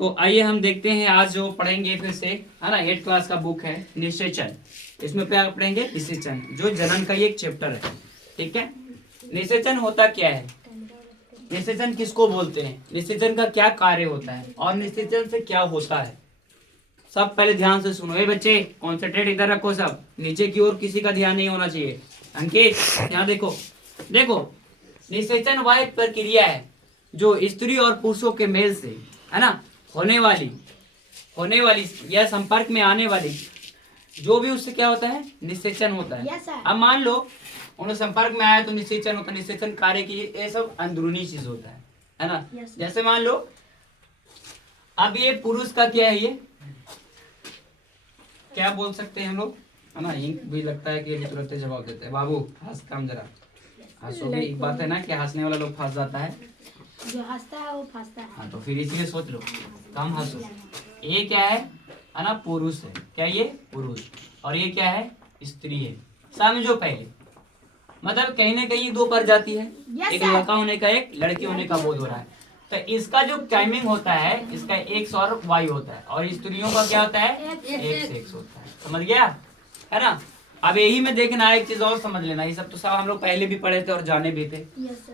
तो आइए हम देखते हैं आज जो पढ़ेंगे फिर से, है ना। 8th क्लास का बुक है निषेचन। इसमें क्या पढ़ेंगे? निषेचन, जो जनन का ही एक चैप्टर है। ठीक है। निषेचन होता क्या है, निषेचन किसको बोलते हैं, निषेचन का क्या कार्य होता है और निषेचन से क्या होता है, सब पहले ध्यान से सुनो। ये बच्चे कॉन्सेंट्रेट इधर रखो, सब नीचे की ओर किसी का ध्यान नहीं होना चाहिए। अंकित यहाँ देखो, देखो निषेचन वह एक प्रक्रिया है जो स्त्री और पुरुषों के मेल से, है ना, होने वाली या संपर्क में आने वाली जो भी उससे क्या होता है, निषेचन होता है। अब मान लो उन्हें संपर्क में आया तो निषेचन होता है। निषेचन कार्य की ये सब अंदरूनी चीज होता है ना। जैसे मान लो अब ये पुरुष का क्या है, ये क्या बोल सकते हैं हम लोग, है ना। इंक भी लगता है कि ये तुरंत जवाब देते हैं। बाबू हंस काम जरा हंसोगे। एक बात है ना कि हंसने वाला लोग फंस जाता है, जो हंसता है वो फंसता है। हाँ, तो फिर इसलिए सोच लो, कम हंसो। ये क्या है ना, पुरुष है। क्या ये पुरुष, और ये क्या है, स्त्री है। समझो पहले, मतलब कहीं ना कहीं दो पर जाती है। एक लड़का होने का, एक लड़की होने का बोध हो रहा है। तो इसका जो टाइमिंग होता है, इसका एक्स और वाई होता है, और स्त्रियों का क्या होता है, एक्स होता है। समझ गया, है ना। अब यही में देखना, एक चीज और समझ लेना, ये सब तो सब हम लोग पहले भी पढ़े थे और जाने भी थे,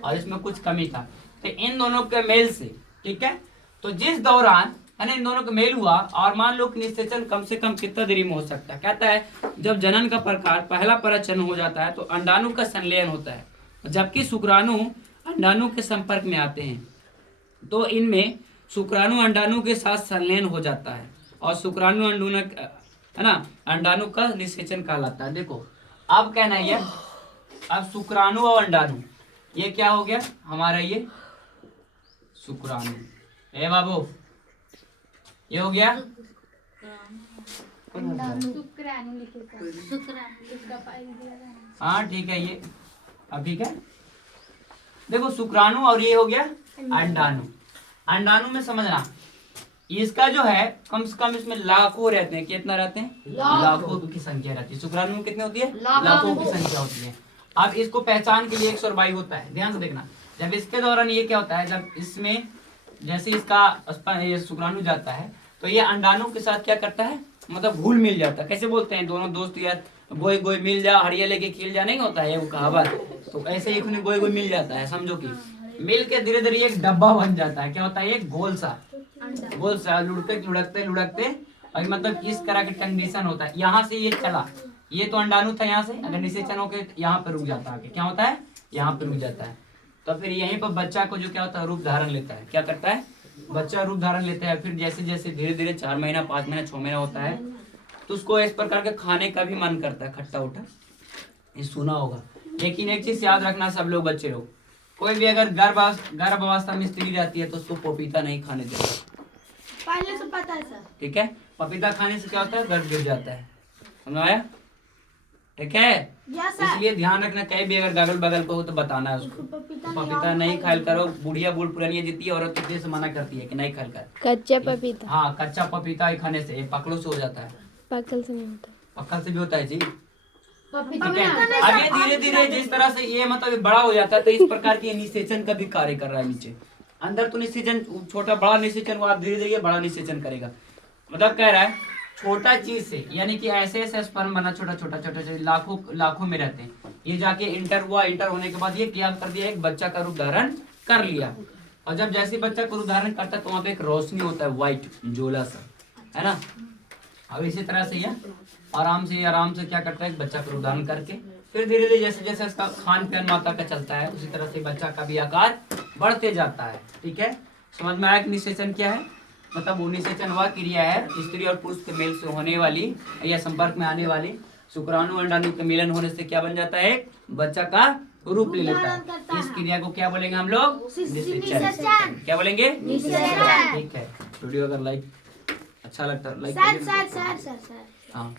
और इसमें कुछ कमी था। तो इन दोनों के मेल से, ठीक है, तो जिस दौरान, है ना, इन दोनों का मेल हुआ, और मान लो कि निषेचन कम से कम कितना देरी में हो सकता है। कहता है जब जनन का प्रकार पहला परचन हो जाता है तो अंडाणु का संलयन होता है, जबकि शुक्राणु अंडाणु के संपर्क में आते हैं तो इनमें शुक्राणु अंडाणु के साथ संलयन हो जाता है, और शुक्राणु अंडाणु, है ना, अंडाणु का निषेचन कहलाता है। देखो अब कहना है ये, अब शुक्राणु और अंडाणु ये क्या हो गया हमारा, ये शुक्राणु। ए बाबू ये हो गया हाँ ठीक है, ये अब ठीक है। देखो शुक्राणु और ये हो गया अंडाणु। अंडाणु में समझना, इसका जो है कम से कम इसमें लाखों रहते हैं। कितना रहते हैं? लाखों की संख्या रहती है। शुक्राणु में कितने होती है? लाखों की संख्या होती है। अब इसको पहचान के लिए 122 होता है। ध्यान से देखना, जब इसके दौरान ये क्या होता है, जब इसमें जैसे इसका ये शुक्राणु जाता है तो ये अंडाणु के साथ क्या करता है, मतलब घुल मिल जाता है। कैसे बोलते हैं दोनों दोस्त यार, गोई गोई मिल जा, हरिया लेके खिल जा, नहीं होता है वो कहावत। तो ऐसे एक गोई गोई मिल जाता है, समझो कि मिल के धीरे धीरे एक डब्बा बन जाता है। क्या होता है? एक गोल सा लुढ़कते लुढ़कते लुढ़कते, और मतलब इस तरह की कंडीशन होता है। यहाँ से ये चला, ये तो अंडाणु था, यहाँ से अगर निषेचन होकर यहाँ पे रुक जाता है, क्या होता है, यहाँ पे रुक जाता है। तो फिर यहीं पर बच्चा को जो क्या होता है, रूप धारण लेता है। क्या करता है? बच्चा रूप धारण लेता है। फिर जैसे जैसे धीरे धीरे 4 महीना 5 महीना 6 महीना होता है तो उसको इस प्रकार के खाने का भी मन करता है, खट्टा उठा, ये सुना होगा। लेकिन एक चीज याद रखना सब लोग, बच्चे लोग, कोई भी अगर गर्भावस्था में स्त्री रहती है तो उसको पपीता नहीं खाने देता। पहले से पता है सर। ठीक है, पपीता खाने से क्या होता है, गर्भ गिर जाता है। समझ आया? ठीक है, इसलिए ध्यान रखना, कहीं भी अगर गगल बगल पे हो तो बताना है उसको पपीता नहीं खाया करो। बुढ़िया बूढ़ पुरानी जितनी औरत इतने से मना करती है कि नहीं खाया कर। कच्चा पपीता, हाँ कच्चा पपीता ही खाने से पकड़ों से हो जाता है, पकल से नहीं होता, पक्कल से भी होता है जी। पपीता ठीक है, अब ये धीरे धीरे जिस तरह से ये मतलब बड़ा हो जाता है तो इस प्रकार की निषेचन का भी कार्य कर रहा है नीचे। अंदर तो निषेचन छोटा बड़ा निषेचन हुआ, धीरे धीरे बड़ा निषेचन करेगा। मतलब कह रहा है छोटा चीज से, यानी कि ऐसे ऐसे स्पर्म बना, छोटा छोटा छोटा लाखों में रहते हैं। ये जाके इंटर हुआ, इंटर होने के बाद ये क्या कर दिया, एक बच्चा का रूप धारण कर लिया। और जब जैसे बच्चा का रूप धारण करता है तो वहां पे एक रोशनी होता है, व्हाइट जोला सा, है ना। अब इसी तरह से ये आराम से क्या करता है, एक बच्चा का रूप धारण करके फिर धीरे धीरे जैसे जैसे उसका खान पान माता का चलता है उसी तरह से बच्चा का भी आकार बढ़ते जाता है। ठीक है, समझ में आया कि निषेचन क्या है? मतलब वो निषेचन वह क्रिया है स्त्री और पुरुष के मेल से होने वाली या संपर्क में आने वाली शुक्राणु अंडाणु के मिलन होने से क्या बन जाता है, एक बच्चा का रूप ले लेता है। इस क्रिया को क्या बोलेंगे हम लोग? निषेचन। क्या बोलेंगे? ठीक है, वीडियो अगर लाइक अच्छा लगता है लाइक, सर हाँ